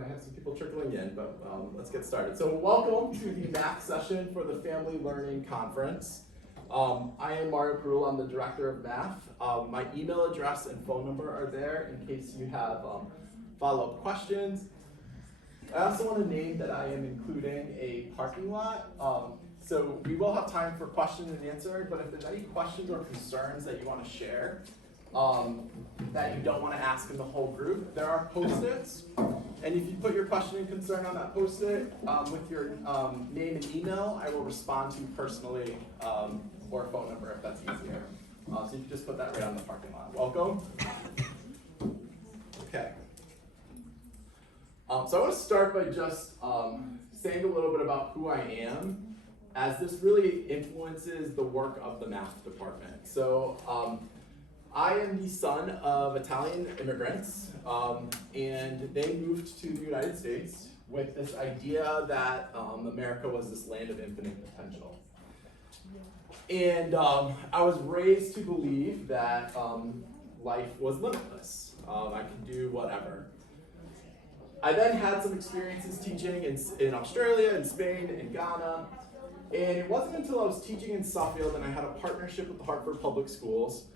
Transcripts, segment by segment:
might have some people trickling in, but let's get started. So welcome to the math session for the Family Learning Conference. I am Mario Perula, I'm the Director of Math. My email address and phone number are there in case you have follow-up questions. I also want to name that I am including a parking lot. So we will have time for question and answer, but if there's any questions or concerns that you want to share, that you don't want to ask in the whole group, there are Post-its. And if you put your question and concern on that Post-it with your name and email, I will respond to you personally or phone number if that's easier. So you can just put that right on the parking lot. Welcome. Okay. So I want to start by just saying a little bit about who I am, as this really influences the work of the math department. So I am the son of Italian immigrants, and they moved to the United States with this idea that America was this land of infinite potential. And I was raised to believe that life was limitless. I could do whatever. I then had some experiences teaching in Australia, in Spain, in Ghana. And it wasn't until I was teaching in Suffield and I had a partnership with the Hartford Public Schools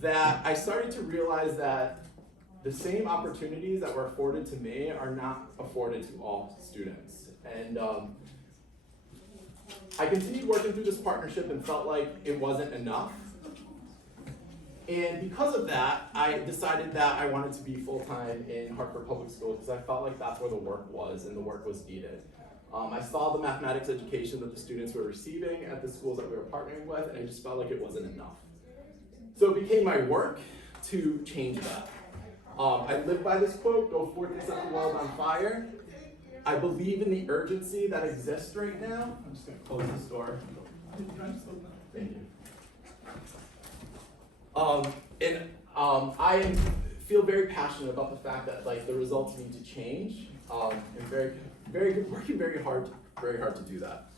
that I started to realize that the same opportunities that were afforded to me are not afforded to all students. And I continued working through this partnership and felt like it wasn't enough. And because of that, I decided that I wanted to be full-time in Hartford Public Schools because I felt like that's where the work was and the work was needed. I saw the mathematics education that the students were receiving at the schools that we were partnering with, and I just felt like it wasn't enough. So it became my work to change that. I live by this quote, "Go forth and set the world on fire." I believe in the urgency that exists right now. I'm just going to close this door. Can I just open that? Thank you. I feel very passionate about the fact that the results need to change, and working very hard to do that.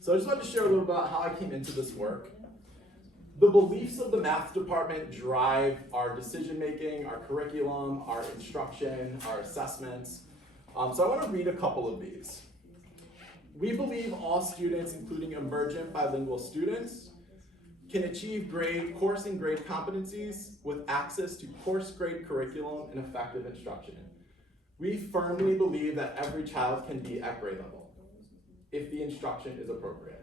So I just wanted to share a little about how I came into this work. The beliefs of the math department drive our decision making, our curriculum, our instruction, our assessments. So I want to read a couple of these. We believe all students, including emergent bilingual students, can achieve course and grade competencies with access to course grade curriculum and effective instruction. We firmly believe that every child can be at grade level if the instruction is appropriate.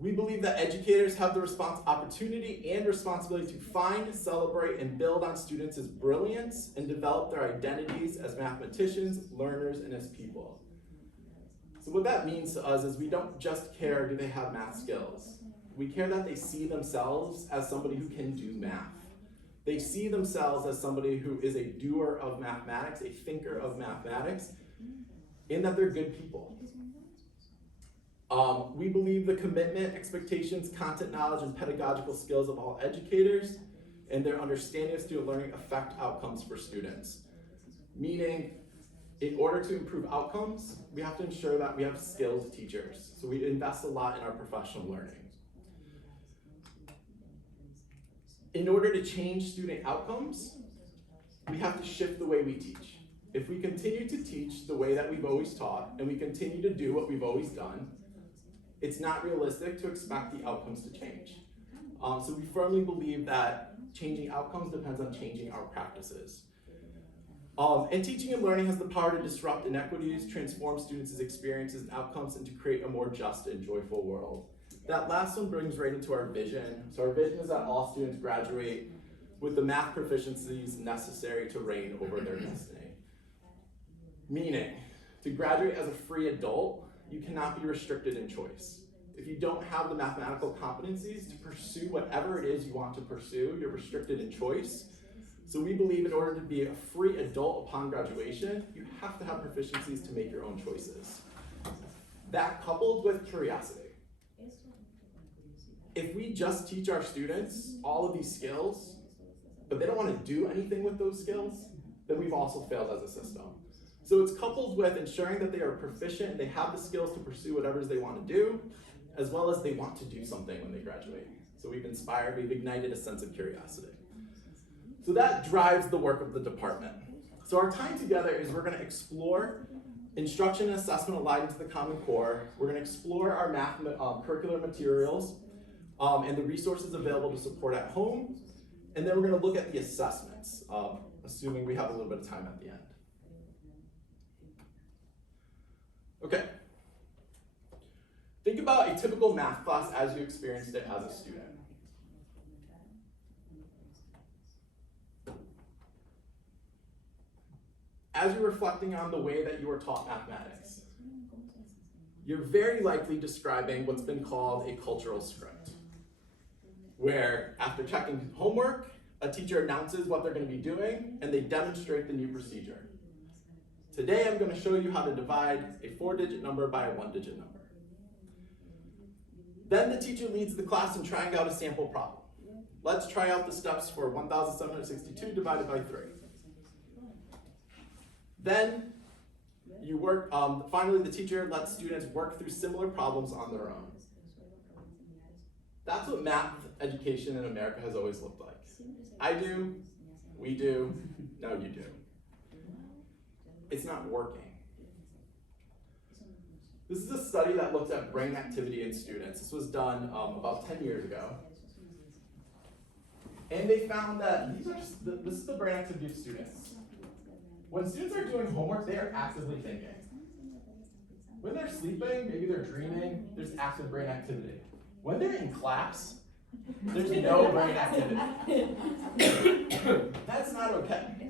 We believe that educators have the opportunity and responsibility to find, celebrate, and build on students' brilliance and develop their identities as mathematicians, learners, and as people. So what that means to us is we don't just care, do they have math skills? We care that they see themselves as somebody who can do math. They see themselves as somebody who is a doer of mathematics, a thinker of mathematics, in that they're good people. We believe the commitment, expectations, content knowledge, and pedagogical skills of all educators and their understanding of student learning affect outcomes for students. Meaning, in order to improve outcomes, we have to ensure that we have skilled teachers. So we invest a lot in our professional learning. In order to change student outcomes, we have to shift the way we teach. If we continue to teach the way that we've always taught, and we continue to do what we've always done, it's not realistic to expect the outcomes to change. So we firmly believe that changing outcomes depends on changing our practices. And teaching and learning has the power to disrupt inequities, transform students' experiences and outcomes, and to create a more just and joyful world. That last one brings right into our vision. So our vision is that all students graduate with the math proficiencies necessary to reign over their destiny. Meaning, to graduate as a free adult, you cannot be restricted in choice. If you don't have the mathematical competencies to pursue whatever it is you want to pursue, you're restricted in choice. So we believe in order to be a free adult upon graduation, you have to have proficiencies to make your own choices. That coupled with curiosity. If we just teach our students all of these skills, but they don't want to do anything with those skills, then we've also failed as a system. So it's coupled with ensuring that they are proficient and they have the skills to pursue whatever it is they want to do, as well as they want to do something when they graduate. So we've ignited a sense of curiosity. So that drives the work of the department. So our time together is we're going to explore instruction and assessment aligned to the Common Core. We're going to explore our math curricular materials and the resources available to support at home. And then we're going to look at the assessments, assuming we have a little bit of time at the end. Okay. Think about a typical math class as you experienced it as a student. As you're reflecting on the way that you were taught mathematics, you're very likely describing what's been called a cultural script, where after checking homework, a teacher announces what they're going to be doing, and they demonstrate the new procedure. Today, I'm going to show you how to divide a 4-digit number by a 1-digit number. Then the teacher leads the class in trying out a sample problem. Let's try out the steps for 1,762 divided by 3. Then you work, finally the teacher lets students work through similar problems on their own. That's what math education in America has always looked like. I do, we do, now you do. It's not working. This is a study that looked at brain activity in students. This was done about 10 years ago. And they found that this is the brain activity of students. When students are doing homework, they are actively thinking. When they're sleeping, maybe they're dreaming, there's active brain activity. When they're in class, there's no brain activity. That's not okay.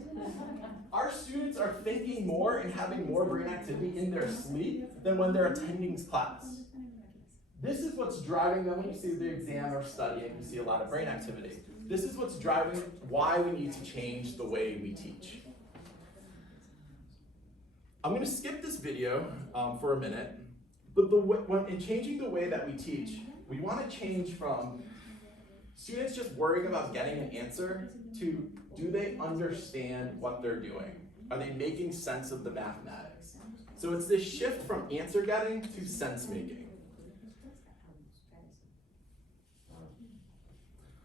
Our students are thinking more and having more brain activity in their sleep than when they're attending class. This is what's driving them when you see the exam or studying, you see a lot of brain activity. This is what's driving why we need to change the way we teach. I'm going to skip this video for a minute, but in changing the way that we teach, we want to change from students just worrying about getting an answer to do they understand what they're doing? Are they making sense of the mathematics? So it's this shift from answer getting to sense making.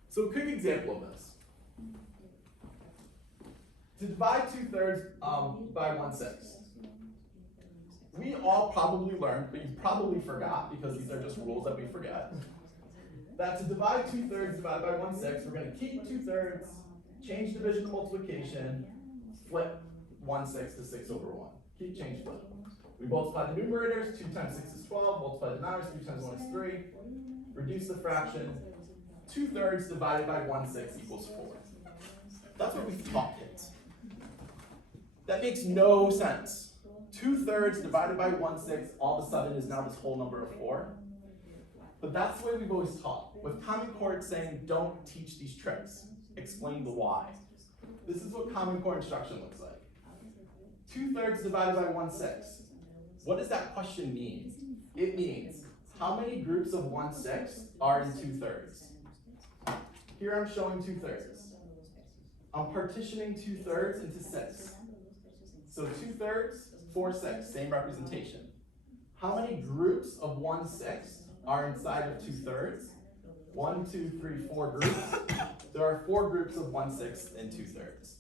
So a quick example of this. To divide 2/3 by 1/6. We all probably learned, but you probably forgot because these are just rules that we forget, that to divide 2/3 divided by 1/6, we're going to keep 2/3, change division to multiplication, flip 1/6 to 6/1. Keep, change, flip. We multiply the numerators, 2 times 6 is 12, multiply the denominators, 3 times 1 is 3, reduce the fraction, 2/3 divided by 1/6 equals 4. That's what we've taught kids. That makes no sense. 2/3 divided by 1/6 all of a sudden is now this whole number of 4. But that's the way we've always taught. With Common Core, it's saying don't teach these tricks. Explain the why. This is what Common Core instruction looks like. 2/3 divided by 1/6. What does that question mean? It means how many groups of 1/6 are in 2/3? Here I'm showing 2/3. I'm partitioning 2/3 into 6. So 2/3, 4, 6, same representation. How many groups of 1/6 are inside of 2/3? 1, 2, 3, 4 groups. There are 4 groups of 1/6 and 2/3.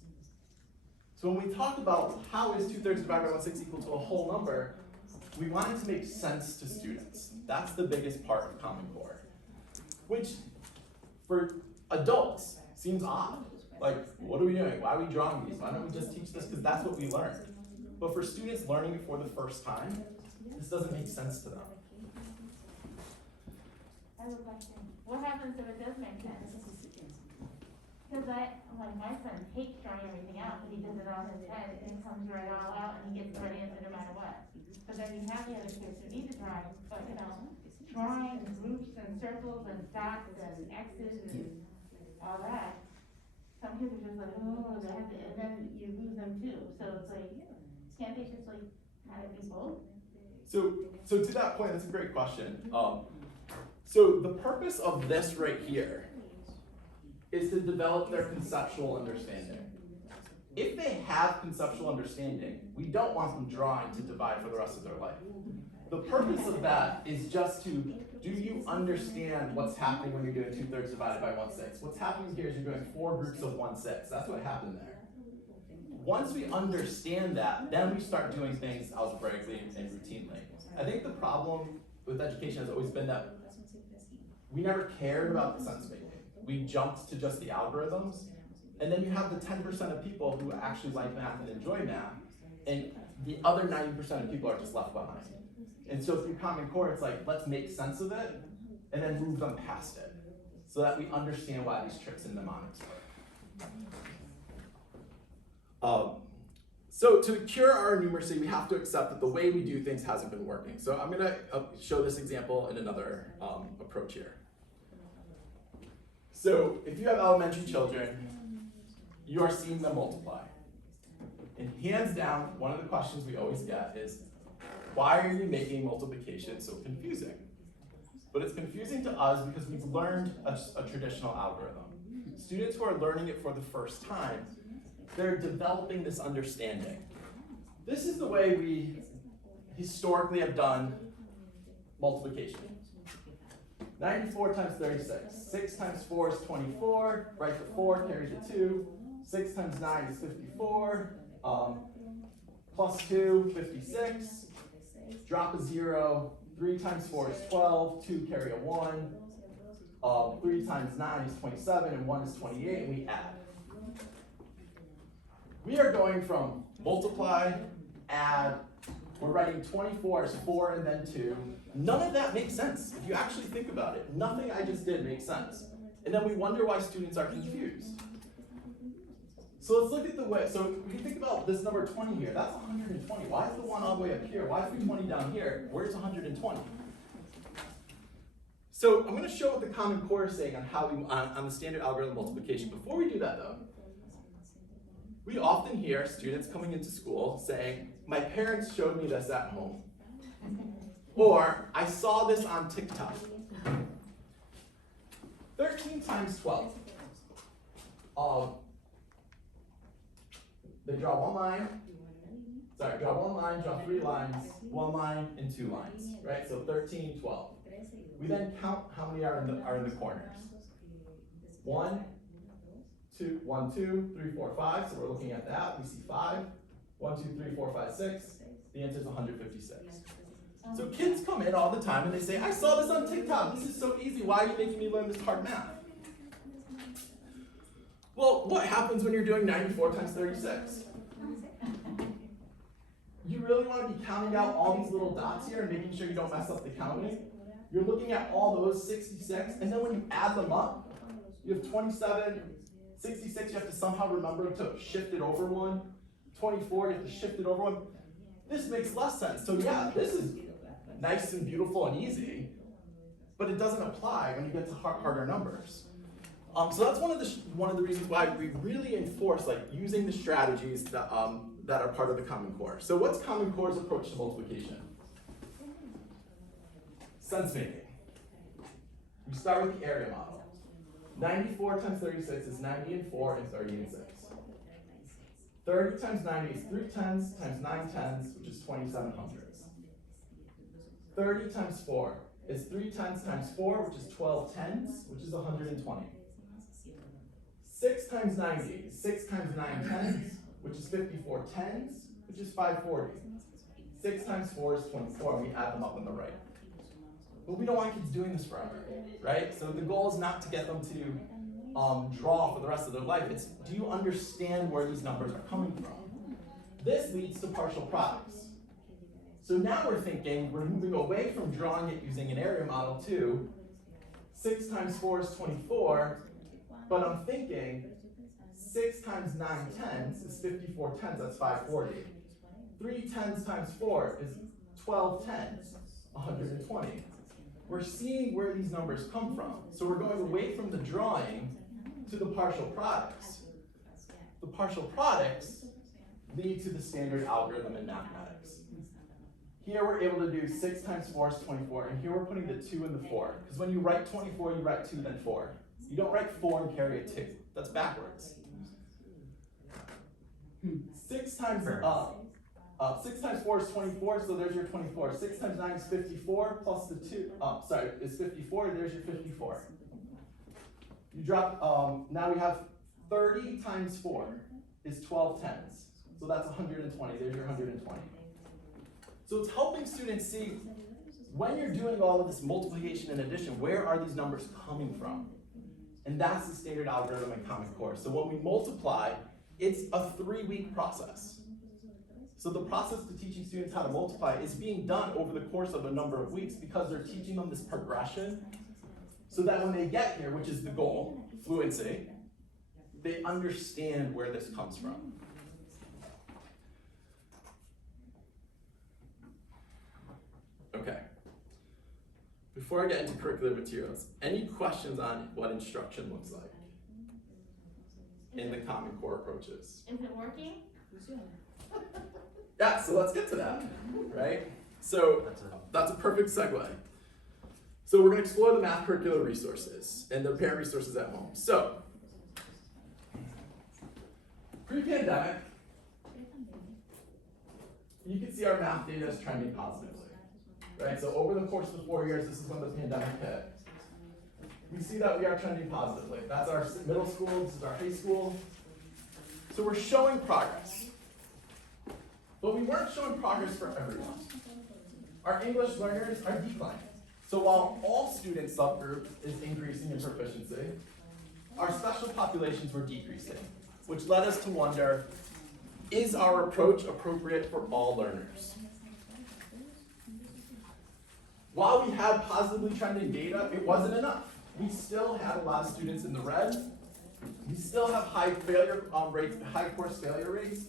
So when we talk about how is 2/3 divided by 1/6 equal to a whole number, we want it to make sense to students. That's the biggest part of Common Core, which for adults seems odd. Like, what are we doing? Why are we drawing these? Why don't we just teach this? Because that's what we learned. But for students learning it for the first time, this doesn't make sense to them. I have a question. What happens if it does make sense? Because my son hates drawing everything out, but he does it on his head, and it comes right all out, and he gets the right answer no matter what. But then you have the other kids who need to draw, but drawing groups and circles and dots and X's and all that. Some kids are just like, oh, they have to, and then you lose them too. So it's like, can't they just kind of do both? So to that point, that's a great question. So the purpose of this right here is to develop their conceptual understanding. If they have conceptual understanding, we don't want them drawing to divide for the rest of their life. The purpose of that is just to, do you understand what's happening when you're doing 2/3 divided by 1/6? What's happening here is you're doing 4 groups of 1/6. That's what happened there. once we understand that, then we start doing things algebraically and routinely. I think the problem with education has always been that we never cared about the sense making. We jumped to just the algorithms, and then you have the 10% of people who actually like math and enjoy math, and the other 90% of people are just left behind. And so through Common Core, it's like, let's make sense of it, and then move them past it, so that we understand why these tricks and mnemonics work. So to cure our numeracy, we have to accept that the way we do things hasn't been working. So I'm gonna show this example in another approach here. So if you have elementary children, you are seeing them multiply. And hands down, one of the questions we always get is, why are you making multiplication so confusing? But it's confusing to us because we've learned a traditional algorithm. Students who are learning it for the first time, they're developing this understanding. This is the way we historically have done multiplication. 94 times 36. 6 times 4 is 24. Write the 4, carry the 2. 6 times 9 is 54. Plus 2, 56. Drop a 0. 3 times 4 is 12. 2, carry a 1. 3 times 9 is 27, and 1 is 28, and we add. We are going from multiply, add, we're writing 24 as 4 and then 2. None of that makes sense. If you actually think about it, nothing I just did makes sense. And then we wonder why students are confused. So let's look at the way, so if you think about this number 20 here, that's 120. Why is the 1 all the way up here? Why is the 20 down here? Where's 120? So I'm going to show what the Common Core is saying on how we, on the standard algorithm multiplication. Before we do that though, we often hear students coming into school saying, my parents showed me this at home. Or, I saw this on TikTok. 13 times 12. They draw one line, draw 3 lines, 1 line, and 2 lines, right? So 13, 12. We then count how many are in the corners. 1, 2, 1, 2, 3, 4, 5. So we're looking at that. We see 5. 1, 2, 3, 4, 5, 6. The answer is 156. So kids come in all the time and they say, I saw this on TikTok. This is so easy. Why are you making me learn this hard math? Well, what happens when you're doing 94 times 36? You really want to be counting out all these little dots here and making sure you don't mess up the counting? You're looking at all those 66, and then when you add them up, you have 27, 66, you have to somehow remember to shift it over 1. 24, you have to shift it over 1. This makes less sense. So yeah, this is nice and beautiful and easy, but it doesn't apply when you get to harder numbers. So that's one of the reasons why we really enforce using the strategies that are part of the Common Core. So what's Common Core's approach to multiplication? Sense making. We start with the area model. 94 times 36 is 90 and 4 and 30 and 6. 30 times 90 is 3 tens times 9 tens, which is 27 hundredths. 30 times 4 is 3 tens times 4, which is 12 tens, which is 120. 6 times 90 is 6 times 9 tens, which is 54 tens, which is 540. 6 times 4 is 24, and we add them up on the right. But we don't want kids doing this forever, right? So the goal is not to get them to draw for the rest of their life. It's, do you understand where these numbers are coming from? This leads to partial products. So now we're thinking, we're moving away from drawing it using an area model to 6 times 4 is 24, but I'm thinking 6 times 9 tens is 54 tens, that's 540. 3 tens times 4 is 12 tens, 120. We're seeing where these numbers come from. So we're going away from the drawing to the partial products. The partial products lead to the standard algorithm in mathematics. Here we're able to do 6 times 4 is 24, and here we're putting the 2 and the 4. Because when you write 24, you write 2, then 4. You don't write 4 and carry a 2. That's backwards. 6 times 4 is 24, so there's your 24. 6 times 9 is 54, plus the 2, is 54, there's your 54. You drop, now we have 30 times 4 is 12 tens. So that's 120, there's your 120. So it's helping students see, when you're doing all of this multiplication and addition, where are these numbers coming from? And that's the standard algorithm in Common Core. So when we multiply, it's a 3-week process. So the process to teaching students how to multiply is being done over the course of a number of weeks because they're teaching them this progression so that when they get here, which is the goal, fluency, they understand where this comes from. Okay. Before I get into curricular materials, any questions on what instruction looks like in the Common Core approaches? Is it working? Yeah, so let's get to that, right? So that's a perfect segue. So we're gonna explore the math curricular resources and the parent resources at home. So, pre-pandemic, you can see our math data is trending positively, right? So over the course of the 4 years, this is when the pandemic hit. We see that we are trending positively. That's our middle school, this is our high school. So we're showing progress. But we weren't showing progress for everyone. Our English learners are declining. So while all student subgroups is increasing in proficiency, our special populations were decreasing, which led us to wonder, is our approach appropriate for all learners? While we had positively trending data, it wasn't enough. We still had a lot of students in the red. We still have high failure rates, high course failure rates.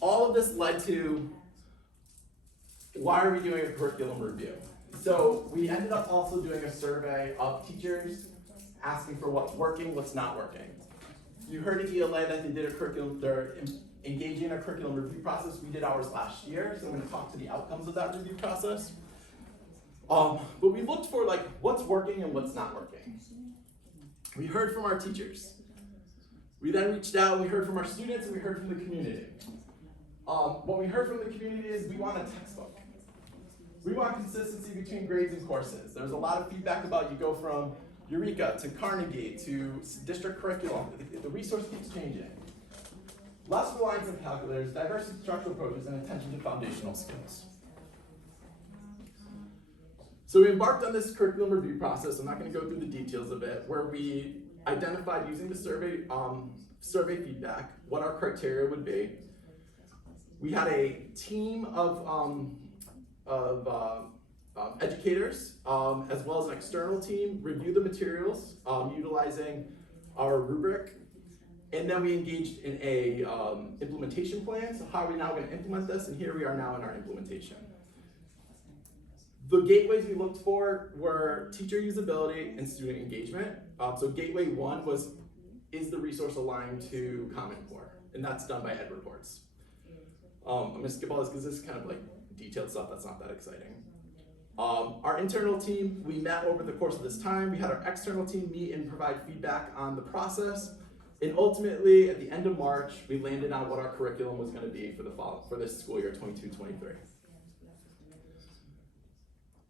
All of this led to, why are we doing a curriculum review? So we ended up also doing a survey of teachers, asking for what's working, what's not working. You heard at ELA that they did a curriculum, they're engaging in a curriculum review process. We did ours last year, so I'm gonna talk to the outcomes of that review process. But we looked for what's working and what's not working. We heard from our teachers. We then reached out, we heard from our students, and we heard from the community. What we heard from the community is we want a textbook. We want consistency between grades and courses. There's a lot of feedback about you go from Eureka to Carnegie to district curriculum. The resource keeps changing. Less reliance on calculators, diverse instructional approaches, and attention to foundational skills. So we embarked on this curriculum review process. I'm not going to go through the details of it, where we identified using the survey feedback what our criteria would be. We had a team of educators, as well as an external team, review the materials utilizing our rubric, and then we engaged in a implementation plan. So how are we now going to implement this? And here we are now in our implementation. The gateways we looked for were teacher usability and student engagement. So gateway 1 was, is the resource aligned to Common Core? And that's done by Ed Reports. I'm gonna skip all this because this is kind of like detailed stuff that's not that exciting. Our internal team, we met over the course of this time. We had our external team meet and provide feedback on the process. And ultimately, at the end of March, we landed on what our curriculum was gonna be for the fall, for this school year, 22-23.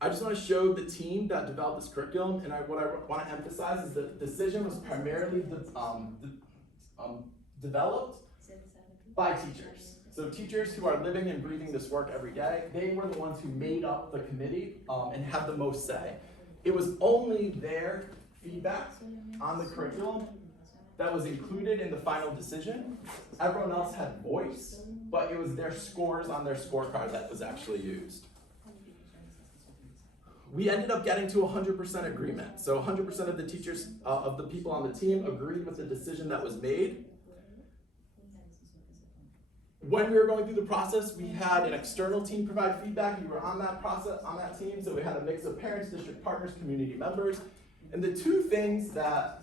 I just want to show the team that developed this curriculum, and what I want to emphasize is that the decision was primarily developed by teachers. So teachers who are living and breathing this work every day, they were the ones who made up the committee and had the most say. It was only their feedback on the curriculum that was included in the final decision. Everyone else had voice, but it was their scores on their scorecard that was actually used. We ended up getting to 100% agreement. So 100% of the teachers, of the people on the team agreed with the decision that was made. When we were going through the process, we had an external team provide feedback. We were on that process, on that team, so we had a mix of parents, district partners, community members. And the two things that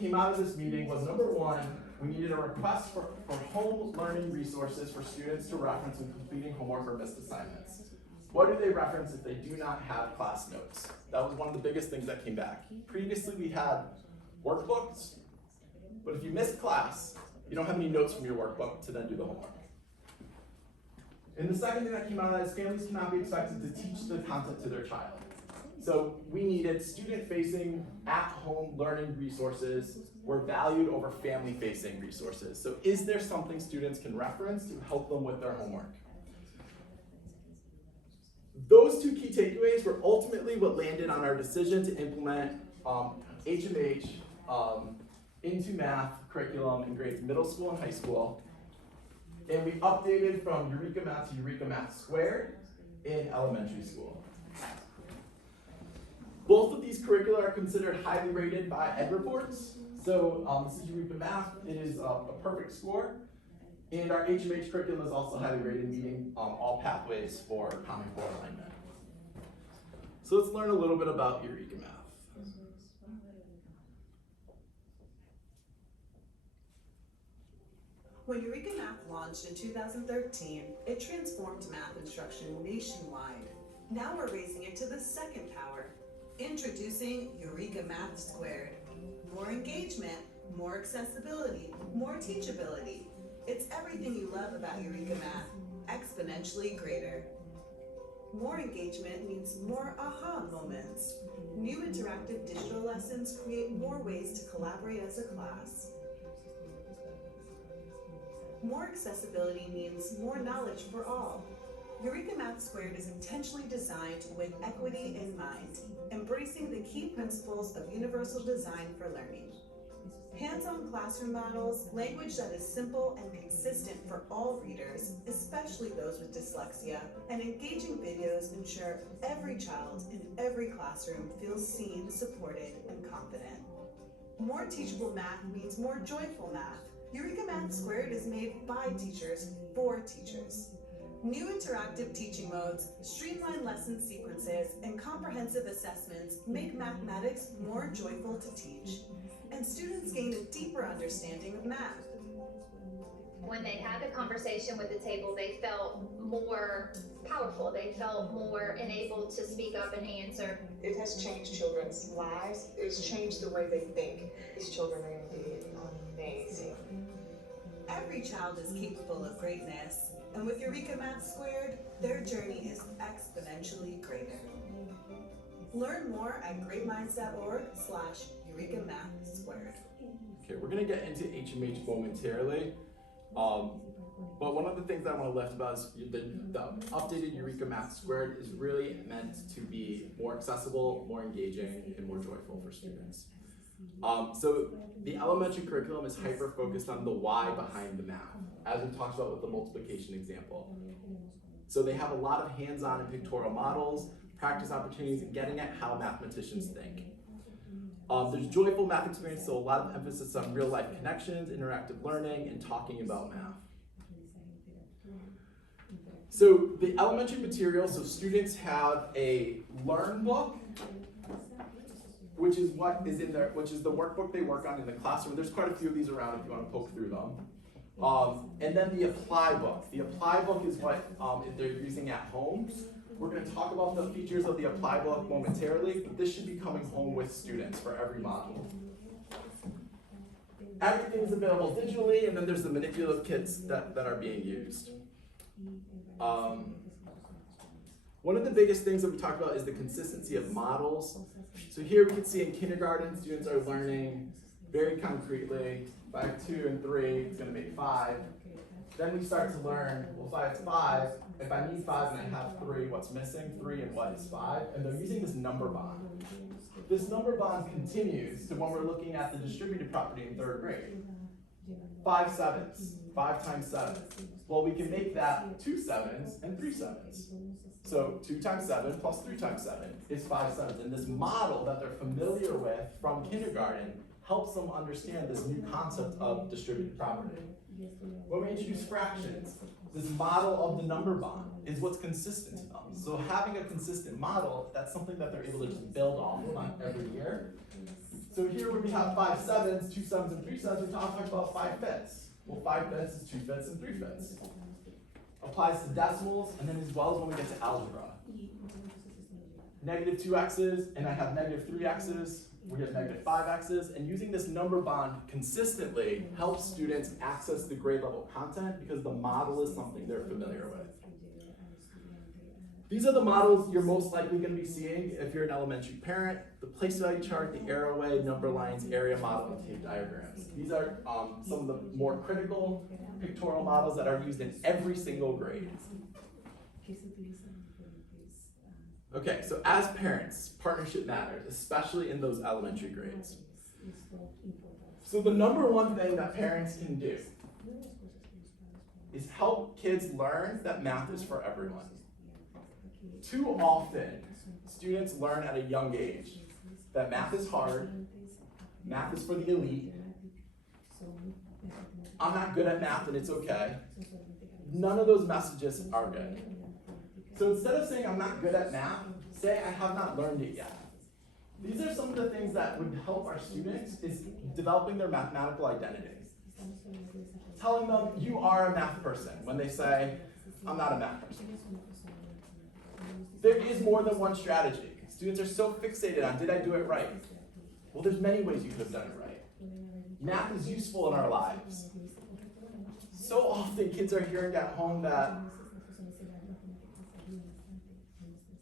came out of this meeting was, number one, we needed a request for home learning resources for students to reference when completing homework or missed assignments. What do they reference if they do not have class notes? That was one of the biggest things that came back. Previously, we had workbooks, but if you missed class, you don't have any notes from your workbook to then do the homework. And the second thing that came out of that is families cannot be expected to teach the content to their child. So we needed student-facing, at-home learning resources were valued over family-facing resources. So is there something students can reference to help them with their homework? Those two key takeaways were ultimately what landed on our decision to implement HMH into math curriculum in grades middle school and high school. And we updated from Eureka Math to Eureka Math Squared in elementary school. Both of these curricula are considered highly rated by Ed Reports. So this is Eureka Math. It is a perfect score. And our HMH curriculum is also highly rated, meeting all pathways for Common Core alignment. So let's learn a little bit about Eureka Math. When Eureka Math launched in 2013, it transformed math instruction nationwide. Now we're raising it to the second power. Introducing Eureka Math Squared. More engagement, more accessibility, more teachability. It's everything you love about Eureka Math, exponentially greater. More engagement means more aha moments. New interactive digital lessons create more ways to collaborate as a class. More accessibility means more knowledge for all. Eureka Math Squared is intentionally designed with equity in mind, embracing the key principles of universal design for learning. Hands-on classroom models, language that is simple and consistent for all readers, especially those with dyslexia, and engaging videos ensure every child in every classroom feels seen, supported, and confident. More teachable math means more joyful math. Eureka Math Squared is made by teachers for teachers. New interactive teaching modes, streamlined lesson sequences, and comprehensive assessments make mathematics more joyful to teach. And students gain a deeper understanding of math. When they had the conversation with the table, they felt more powerful. They felt more enabled to speak up and answer. It has changed children's lives. It's changed the way they think. These children are indeed amazing. Every child is capable of greatness, and with Eureka Math Squared, their journey is exponentially greater. Learn more at greatminds.org/Eureka Math Squared. Okay, we're gonna get into HMH momentarily. But one of the things I want to lift about is the updated Eureka Math Squared is really meant to be more accessible, more engaging, and more joyful for students. So the elementary curriculum is hyper-focused on the why behind the math, as we talked about with the multiplication example. So they have a lot of hands-on and pictorial models, practice opportunities, and getting at how mathematicians think. There's joyful math experience, so a lot of emphasis on real-life connections, interactive learning, and talking about math. So the elementary material, so students have a learn book, which is what is in there, which is the workbook they work on in the classroom. There's quite a few of these around if you want to poke through them. And then the apply book. The apply book is what if they're using at home. We're going to talk about the features of the apply book momentarily, but this should be coming home with students for every module. Everything is available digitally, and then there's the manipulative kits that are being used. One of the biggest things that we talked about is the consistency of models. So here we can see in kindergarten, students are learning very concretely, 5, 2, and 3 is going to make 5. Then we start to learn, well, 5 is 5. If I need 5 and I have 3, what's missing? 3 and what is 5? And they're using this number bond. This number bond continues to when we're looking at the distributed property in 3rd grade. 5 sevens, 5 times 7. Well, we can make that 2 sevens and 3 sevens. So 2 times 7 plus 3 times 7 is 5 sevens. And this model that they're familiar with from kindergarten helps them understand this new concept of distributed property. When we introduce fractions, this model of the number bond is what's consistent to them. So having a consistent model, that's something that they're able to just build off of on every year. So here when we have 5 sevens, 2 sevens, and 3 sevens, we're talking about 5 fifths. Well, 5 fifths is 2 fifths and 3 fifths. Applies to decimals, and then as well as when we get to algebra. Negative 2x's, and I have negative 3x's, we get negative 5x's, and using this number bond consistently helps students access the grade level content because the model is something they're familiar with. These are the models you're most likely going to be seeing if you're an elementary parent. The place value chart, the arrowway, number lines, area model, and tape diagrams. These are some of the more critical pictorial models that are used in every single grade. Okay, so as parents, partnership matters, especially in those elementary grades. So the number one thing that parents can do is help kids learn that math is for everyone. Too often, students learn at a young age that math is hard, math is for the elite, I'm not good at math and it's okay. None of those messages are good. So instead of saying I'm not good at math, say I have not learned it yet. These are some of the things that would help our students is developing their mathematical identity. Telling them you are a math person when they say, I'm not a math person. There is more than one strategy. Students are so fixated on, did I do it right? Well, there's many ways you could have done it right. Math is useful in our lives. So often kids are hearing at home that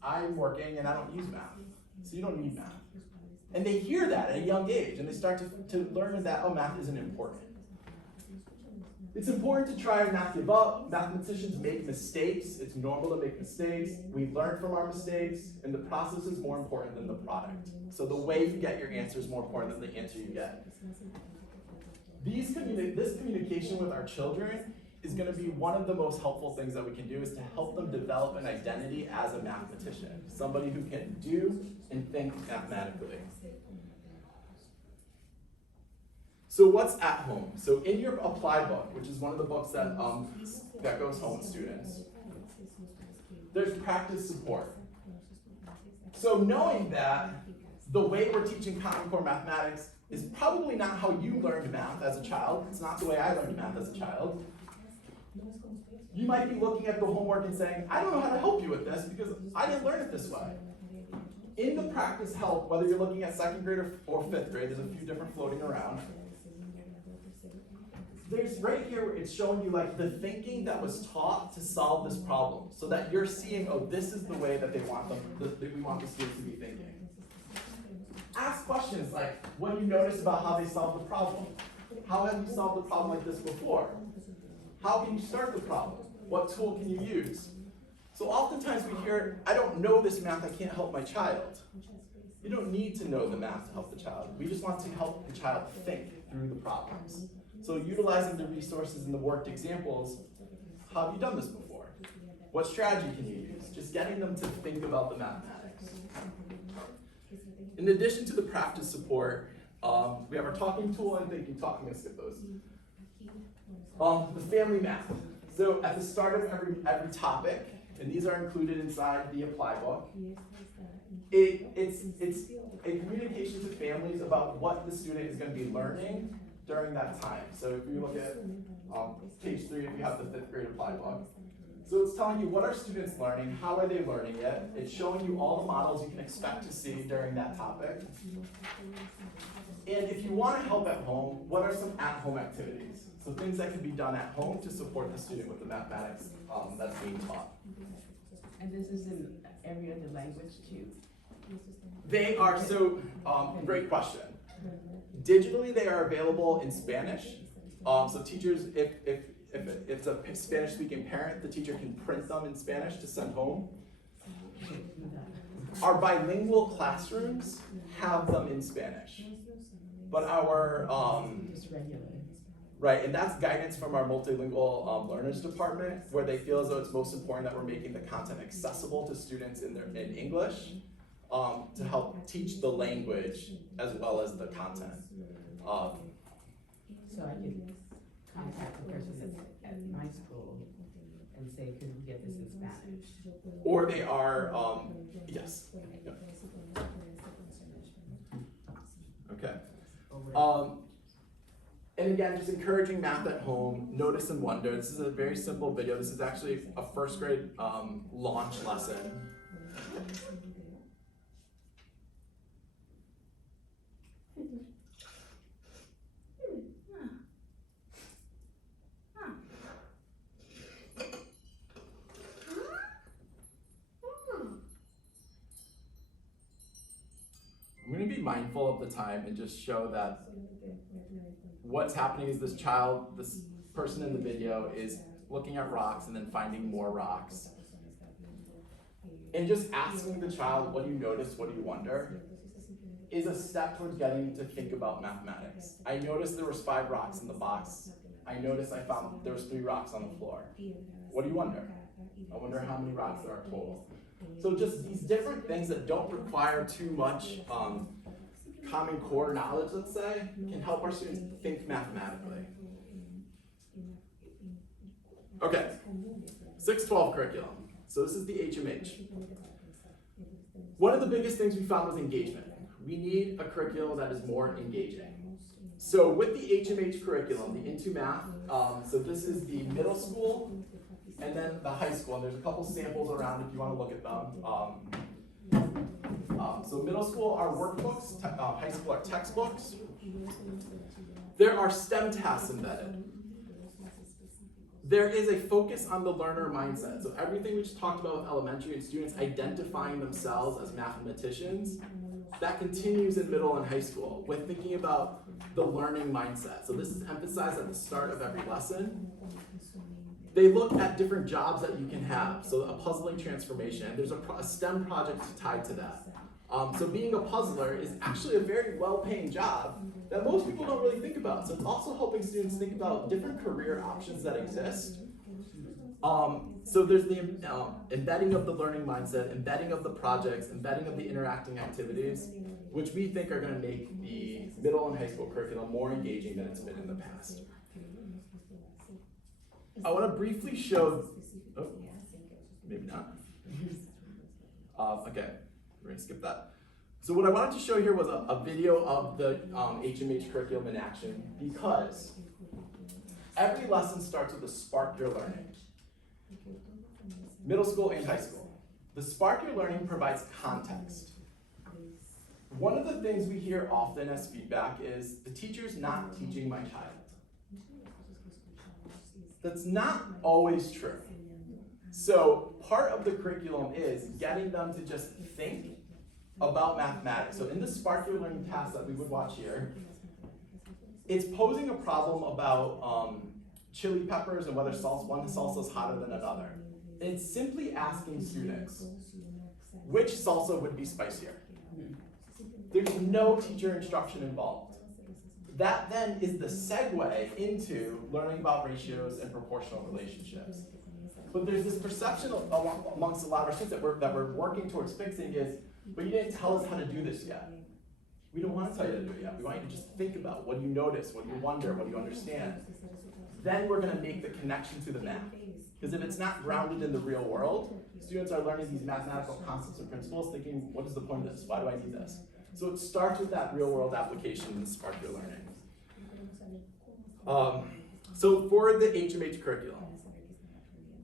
I'm working and I don't use math, so you don't need math. And they hear that at a young age, and they start to learn that, oh, math isn't important. It's important to try and not give up. Mathematicians make mistakes. It's normal to make mistakes. We learn from our mistakes, and the process is more important than the product. So the way you get your answer is more important than the answer you get. This communication with our children is going to be one of the most helpful things that we can do, is to help them develop an identity as a mathematician, somebody who can do and think mathematically. So what's at home? So in your applied book, which is one of the books that goes home with students, there's practice support. So knowing that the way we're teaching Common Core mathematics is probably not how you learned math as a child. It's not the way I learned math as a child. You might be looking at the homework and saying, I don't know how to help you with this because I didn't learn it this way. In the practice help, whether you're looking at second grade or fifth grade, there's a few different floating around. There's right here where it's showing you like the thinking that was taught to solve this problem, so that you're seeing, oh, this is the way that we want the students to be thinking. Ask questions like, what do you notice about how they solve the problem? How have you solved a problem like this before? How can you start the problem? What tool can you use? So oftentimes we hear, I don't know this math, I can't help my child. You don't need to know the math to help the child. We just want to help the child think through the problems. So utilizing the resources and the worked examples, how have you done this before? What strategy can you use? Just getting them to think about the mathematics. In addition to the practice support, we have our talking tool and thinking talk. I'm going to skip those. The family math. So at the start of every topic, and these are included inside the apply book, it's a communication to families about what the student is going to be learning during that time. So if you look at page 3, if you have the 5th grade apply book. So it's telling you what are students learning, how are they learning it, it's showing you all the models you can expect to see during that topic. And if you want to help at home, what are some at-home activities? So things that can be done at home to support the student with the mathematics that's being taught. And this is in every other language too? They are, so great question. Digitally, they are available in Spanish. So teachers, if it's a Spanish-speaking parent, the teacher can print them in Spanish to send home. Our bilingual classrooms have them in Spanish. But our, Just regular. right, and that's guidance from our multilingual learners department, where they feel as though it's most important that we're making the content accessible to students in English to help teach the language as well as the content. So I could contact the person that's at my school and say, could we get this in Spanish? Or they are, yes. Yeah. Okay. And again, just encouraging math at home, notice and wonder. This is a very simple video. This is actually a 1st grade launch lesson. mindful of the time and just show that what's happening is this person in the video is looking at rocks and then finding more rocks. And just asking the child, what do you notice, what do you wonder, is a step towards getting to think about mathematics. I noticed there was 5 rocks in the box. I noticed I found there was 3 rocks on the floor. What do you wonder? I wonder how many rocks there are total. So just these different things that don't require too much common core knowledge, let's say, can help our students think mathematically. Okay, 612 curriculum. So this is the HMH. One of the biggest things we found was engagement. We need a curriculum that is more engaging. So with the HMH curriculum, the Into Math, so this is the middle school and then the high school, and there's a couple samples around if you want to look at them. So middle school are workbooks, high school are textbooks. There are STEM tasks embedded. There is a focus on the learner mindset. So everything we just talked about with elementary and students identifying themselves as mathematicians, that continues in middle and high school with thinking about the learning mindset. So this is emphasized at the start of every lesson. They look at different jobs that you can have. So a puzzling transformation, there's a STEM project tied to that. So being a puzzler is actually a very well-paying job that most people don't really think about. So it's also helping students think about different career options that exist. So there's the embedding of the learning mindset, embedding of the projects, embedding of the interacting activities, which we think are going to make the middle and high school curriculum more engaging than it's been in the past. I want to briefly show, oh, maybe not. Okay, we're going to skip that. So what I wanted to show here was a video of the HMH curriculum in action, because every lesson starts with a spark your learning. Middle school and high school. The spark your learning provides context. One of the things we hear often as feedback is the teacher's not teaching my child. That's not always true. So part of the curriculum is getting them to just think about mathematics. So in the spark your learning task that we would watch here, it's posing a problem about chili peppers and whether one salsa is hotter than another. It's simply asking students, which salsa would be spicier? There's no teacher instruction involved. That then is the segue into learning about ratios and proportional relationships. But there's this perception amongst a lot of our students that we're working towards fixing is, but you didn't tell us how to do this yet. We don't want to tell you how to do it yet. We want you to just think about what do you notice, what do you wonder, what do you understand. Then we're going to make the connection to the math. Because if it's not grounded in the real world, students are learning these mathematical concepts and principles thinking, what is the point of this? Why do I need this? So it starts with that real world application and spark your learning. So for the HMH curriculum,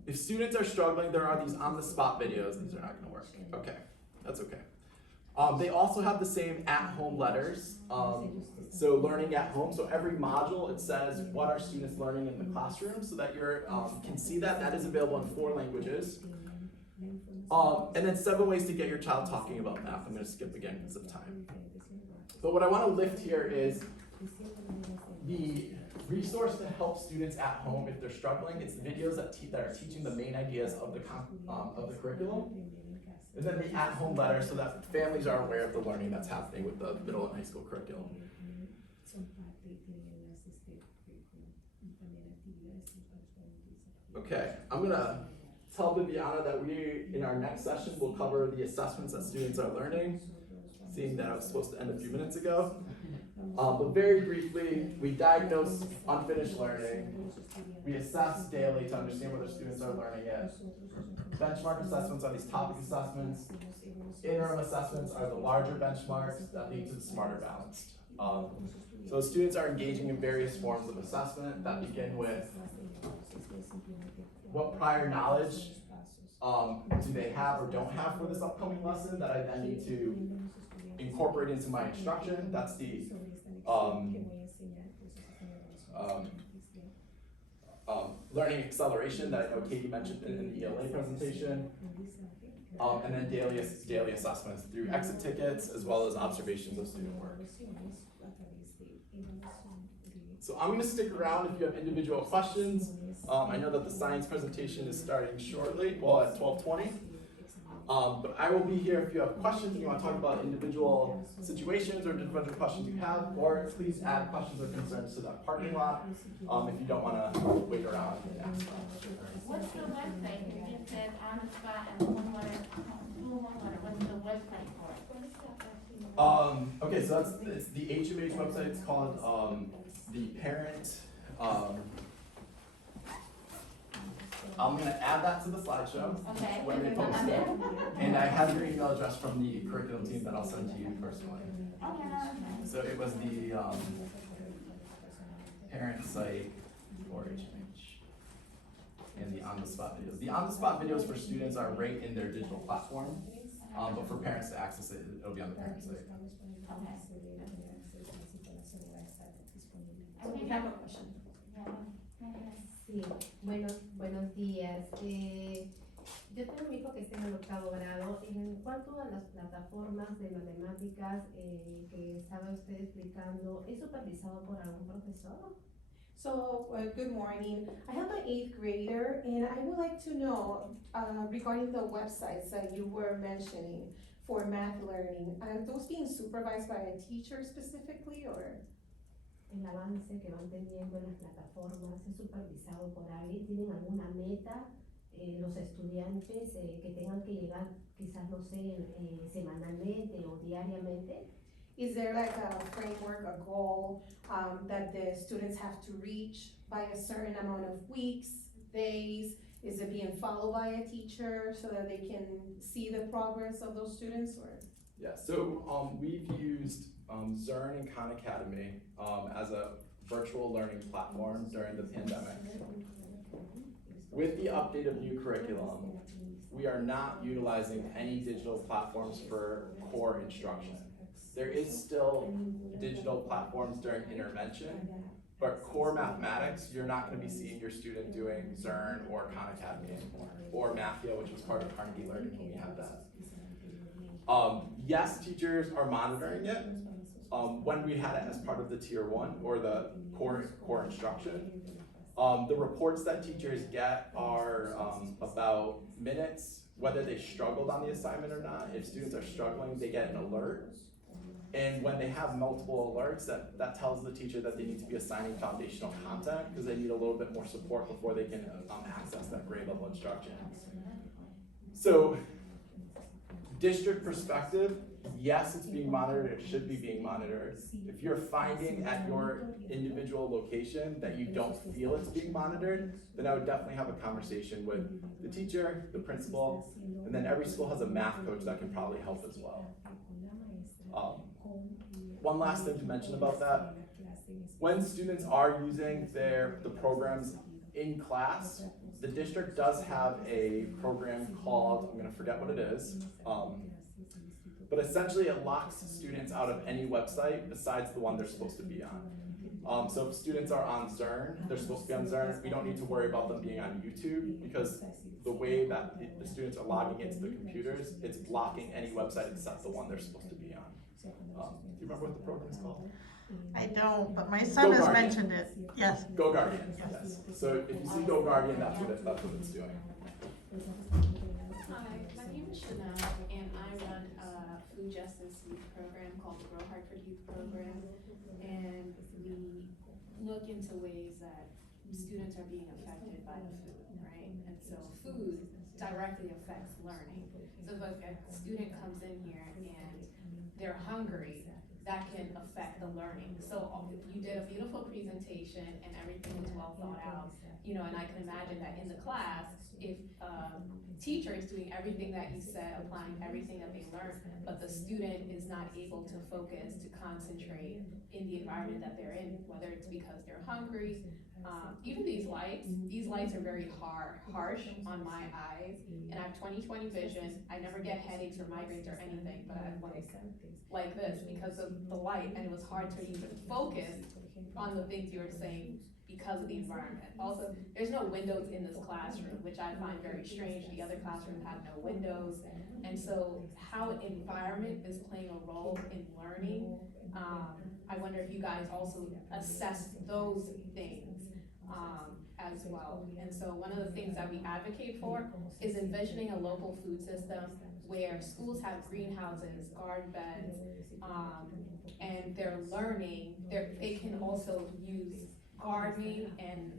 if students are struggling, there are these on-the-spot videos. These are not going to work. Okay, that's okay. They also have the same at-home letters. So learning at home. So every module, it says what are students learning in the classroom, so that you can see that. That is available in 4 languages. And then 7 ways to get your child talking about math. I'm going to skip again because of time. But what I want to lift here is the resource to help students at home if they're struggling. It's the videos that are teaching the main ideas of the curriculum. And then the at-home letter so that families are aware of the learning that's happening with the middle and high school curriculum. Okay, I'm going to tell Viviana that in our next session, we'll cover the assessments that students are learning, seeing that I was supposed to end a few minutes ago. But very briefly, we diagnose unfinished learning. We assess daily to understand whether students are learning it. Benchmark assessments are these topic assessments. Interim assessments are the larger benchmarks that lead to the smarter balanced. So students are engaging in various forms of assessment that begin with what prior knowledge do they have or don't have for this upcoming lesson that I then need to incorporate into my instruction. That's the learning acceleration that I know Katie mentioned in the ELA presentation. and then daily assessments through exit tickets as well as observations of student work. So I'm gonna stick around if you have individual questions. I know that the science presentation is starting shortly, well at 12:20. But I will be here if you have questions, you want to talk about individual situations or individual questions you have, or please add questions or concerns to that parking lot if you don't want to wait around and ask them. What's the website? You just said on the spot and homeowner, what's the website for it? Okay, so it's the HMH website. It's called the parent. I'm gonna add that to the slideshow Okay. when they post it, and I have your email address from the curriculum team that I'll send to you personally. Okay. So it was the parent site for HMH and the on-the-spot videos. The on-the-spot videos for students are right in their digital platform, but for parents to access it, it'll be on the parent site. We have a question. Sí, buenos días. Yo tengo un hijo que está en el 8º grado. En cuanto a las plataformas de matemáticas que estaba usted explicando, ¿es supervisado por algún profesor? So, good morning. I have an 8th grader and I would like to know regarding the websites that you were mentioning for math learning. Are those being supervised by a teacher specifically or? El avance que van teniendo en las plataformas es supervisado por alguien. ¿Tienen alguna meta los estudiantes que tengan que llegar quizás, no sé, semanalmente o diariamente? Is there like a framework, a goal that the students have to reach by a certain amount of weeks, days? Is it being followed by a teacher so that they can see the progress of those students or? Yeah, so we've used Zern and Khan Academy as a virtual learning platform during the pandemic. With the update of new curriculum, we are not utilizing any digital platforms for core instruction. There is still digital platforms during intervention, but core mathematics, you're not going to be seeing your student doing Zern or Khan Academy anymore, or Mathia, which was part of Carnegie Learning when we had that. Yes, teachers are monitoring it. When we had it as part of the tier 1 or the core instruction, the reports that teachers get are about minutes, whether they struggled on the assignment or not. If students are struggling, they get an alert. And when they have multiple alerts, that tells the teacher that they need to be assigning foundational content because they need a little bit more support before they can access that grade level instruction. So, district perspective, yes, it's being monitored, it should be being monitored. If you're finding at your individual location that you don't feel it's being monitored, then I would definitely have a conversation with the teacher, the principal, and then every school has a math coach that can probably help as well. One last thing to mention about that, when students are using the programs in class, the district does have a program called, I'm gonna forget what it is, but essentially it locks students out of any website besides the one they're supposed to be on. So if students are on Zern, they're supposed to be on Zern, we don't need to worry about them being on YouTube because the way that the students are logging into the computers, it's blocking any website except the one they're supposed to be on. Do you remember what the program is called? I don't, but my son has mentioned it, yes. Go Guardian, yes. So if you see Go Guardian, that's what it's doing. Hi, my name is Chanel, and I run a food justice youth program called the Grow Hartford Youth Program, and we look into ways that students are being affected by the food, right? And so food directly affects learning. So if a student comes in here and they're hungry, that can affect the learning. So you did a beautiful presentation and everything was well thought out, you know, and I can imagine that in the class, if teacher is doing everything that you said, applying everything that they learned, but the student is not able to focus, to concentrate in the environment that they're in, whether it's because they're hungry, even these lights are very harsh on my eyes, and I've have 20/20 vision, I never get headaches or migraines or anything, but I'm like this because of the light, and it was hard to even focus on the things you were saying because of the environment. Also, there's no windows in this classroom, which I find very strange. The other classrooms have no windows. And so how environment is playing a role in learning, I wonder if you guys also assess those things as well. And so one of the things that we advocate for is envisioning a local food system where schools have greenhouses, garden beds, and they're learning, they can also use gardening and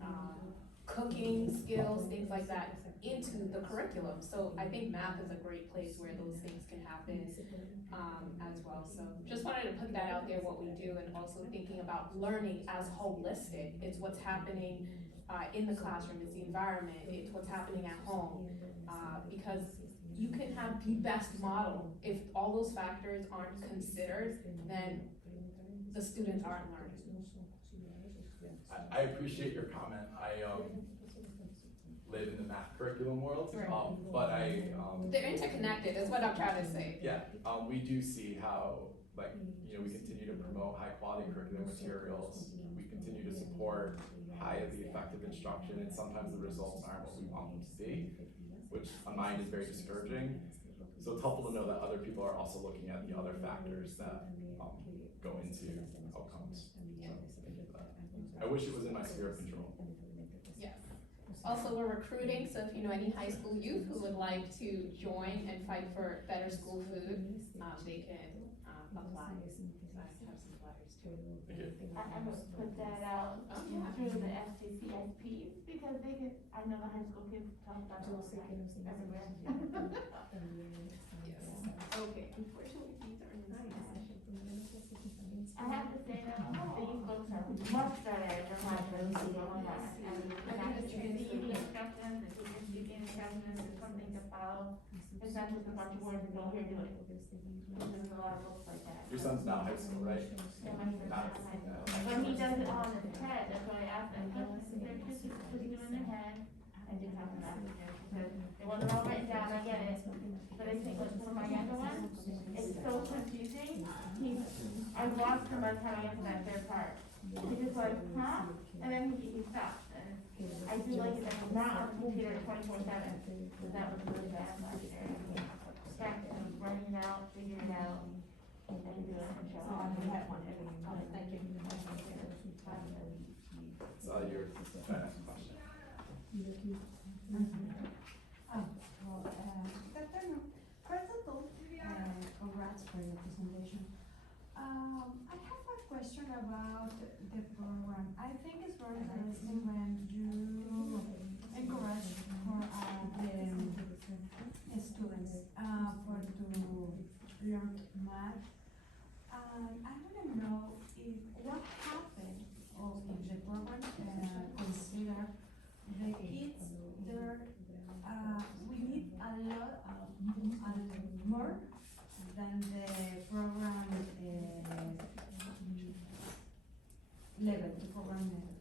cooking skills, things like that, into the curriculum. So I think math is a great place where those things can happen as well. So just wanted to put that out there, what we do, and also thinking about learning as holistic. It's what's happening in the classroom, it's the environment, it's what's happening at home, because you can have the best model. If all those factors aren't considered, then the students aren't learning. I appreciate your comment. I live in the math curriculum world, Right. But They're interconnected, is what I'm trying to say. yeah, we do see how, like, you know, we continue to promote high quality curriculum materials. We continue to support highly effective instruction, and sometimes the results aren't what we want them to be, which on mine is very discouraging. So it's helpful to know that other people are also looking at the other factors that go into outcomes. So thank you for that. I wish it was in my sphere of control. Yes. Also, we're recruiting, so if you know any high school youth who would like to join and fight for better school food, they can apply. I have some flyers too. I would put that out through the FCCSPs, because they can, I know the high school kids talk about it all the time, everywhere. Yes. Okay, unfortunately, these are nice. I have to say though, these books are much better than my books. And I just read the instructions, the teachers speaking instructions, there's something to follow. It's not just a bunch of words and go here, do it. There's a lot of books like that. Your son's now high school, right? Yeah, my son's not high school. But he does it all in his head, that's why I asked him, if they're just do in their head, I just have to ask him, because it wasn't all written down, I get it. But I think like for my younger one, it's so confusing, I lost him by the time I got to that third part. He just like, huh? And then he stops, and I do like it that I'm not on the computer 24/7, so that was really bad last year. Back to writing it out, figuring it out, and then do it and show. Thank you. So your next question. First of all, congrats for your presentation. I have a question about the program. I think it's very interesting when you encourage for the students for to learn math. I want to know if what happened or if the program consider the kids there. We need a lot more than the program level, the program level.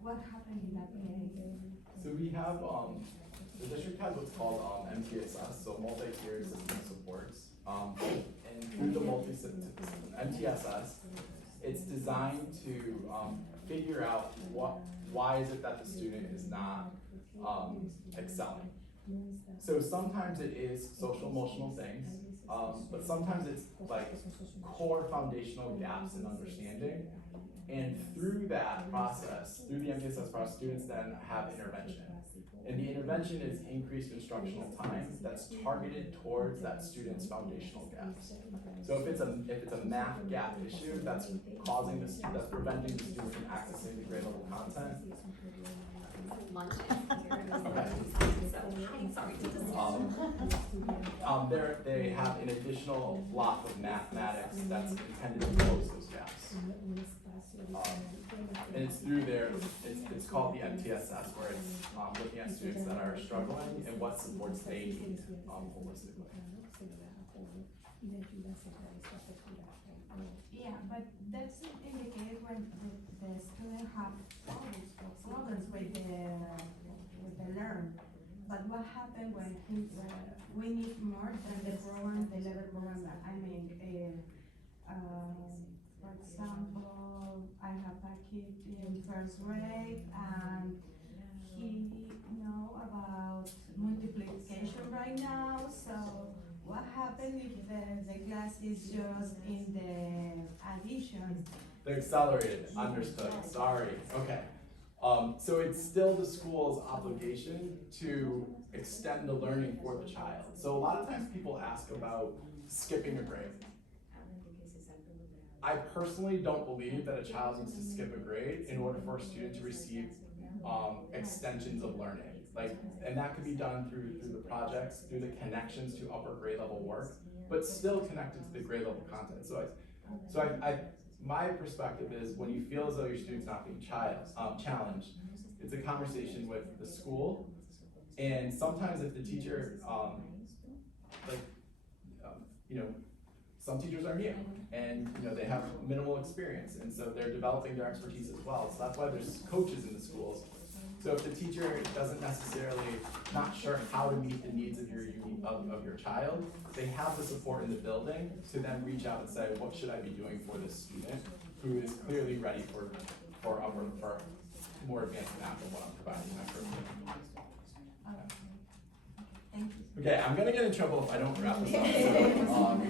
What happened in that case? So we have, the district has what's called MTSS, so multi-tiered system supports. And through the MTSS, it's designed to figure out why is it that the student is not excelling. So sometimes it is social emotional things, but sometimes it's like core foundational gaps in understanding. And through that process, through the MTSS process, students then have intervention. And the intervention is increased instructional time that's targeted towards that student's foundational gaps. So if it's a math gap issue that's preventing the student from accessing the grade level content. They have an additional block of mathematics that's intended to close those gaps. And it's through there, it's called the MTSS, where it's looking at students that are struggling and what supports they need holistically. Yeah, but that's in the case when the student have problems with the learn. but what happened when we need more than the program, the level program that I mean, for example, I have a kid in first grade and he know about multiplication right now, so what happened if the class is just in the addition? The accelerated, understood, sorry, okay. So it's still the school's obligation to extend the learning for the child. So a lot of times people ask about skipping a grade. I personally don't believe that a child needs to skip a grade in order for a student to receive extensions of learning. And that could be done through the projects, through the connections to upper grade level work, but still connected to the grade level content. My perspective is when you feel as though your student's not being challenged, it's a conversation with the school, and sometimes if the teacher, some teachers are new, and they have minimal experience, and so they're developing their expertise as well. So that's why there's coaches in the schools. So if the teacher doesn't necessarily not sure how to meet the needs of your child, they have the support in the building to then reach out and say, what should I be doing for this student who is clearly ready for more advanced math than what I'm providing in my curriculum. Thank you. Okay, I'm gonna get in trouble if I don't wrap this up. So,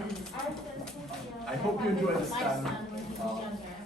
I hope you enjoy this My time. son, when he was younger,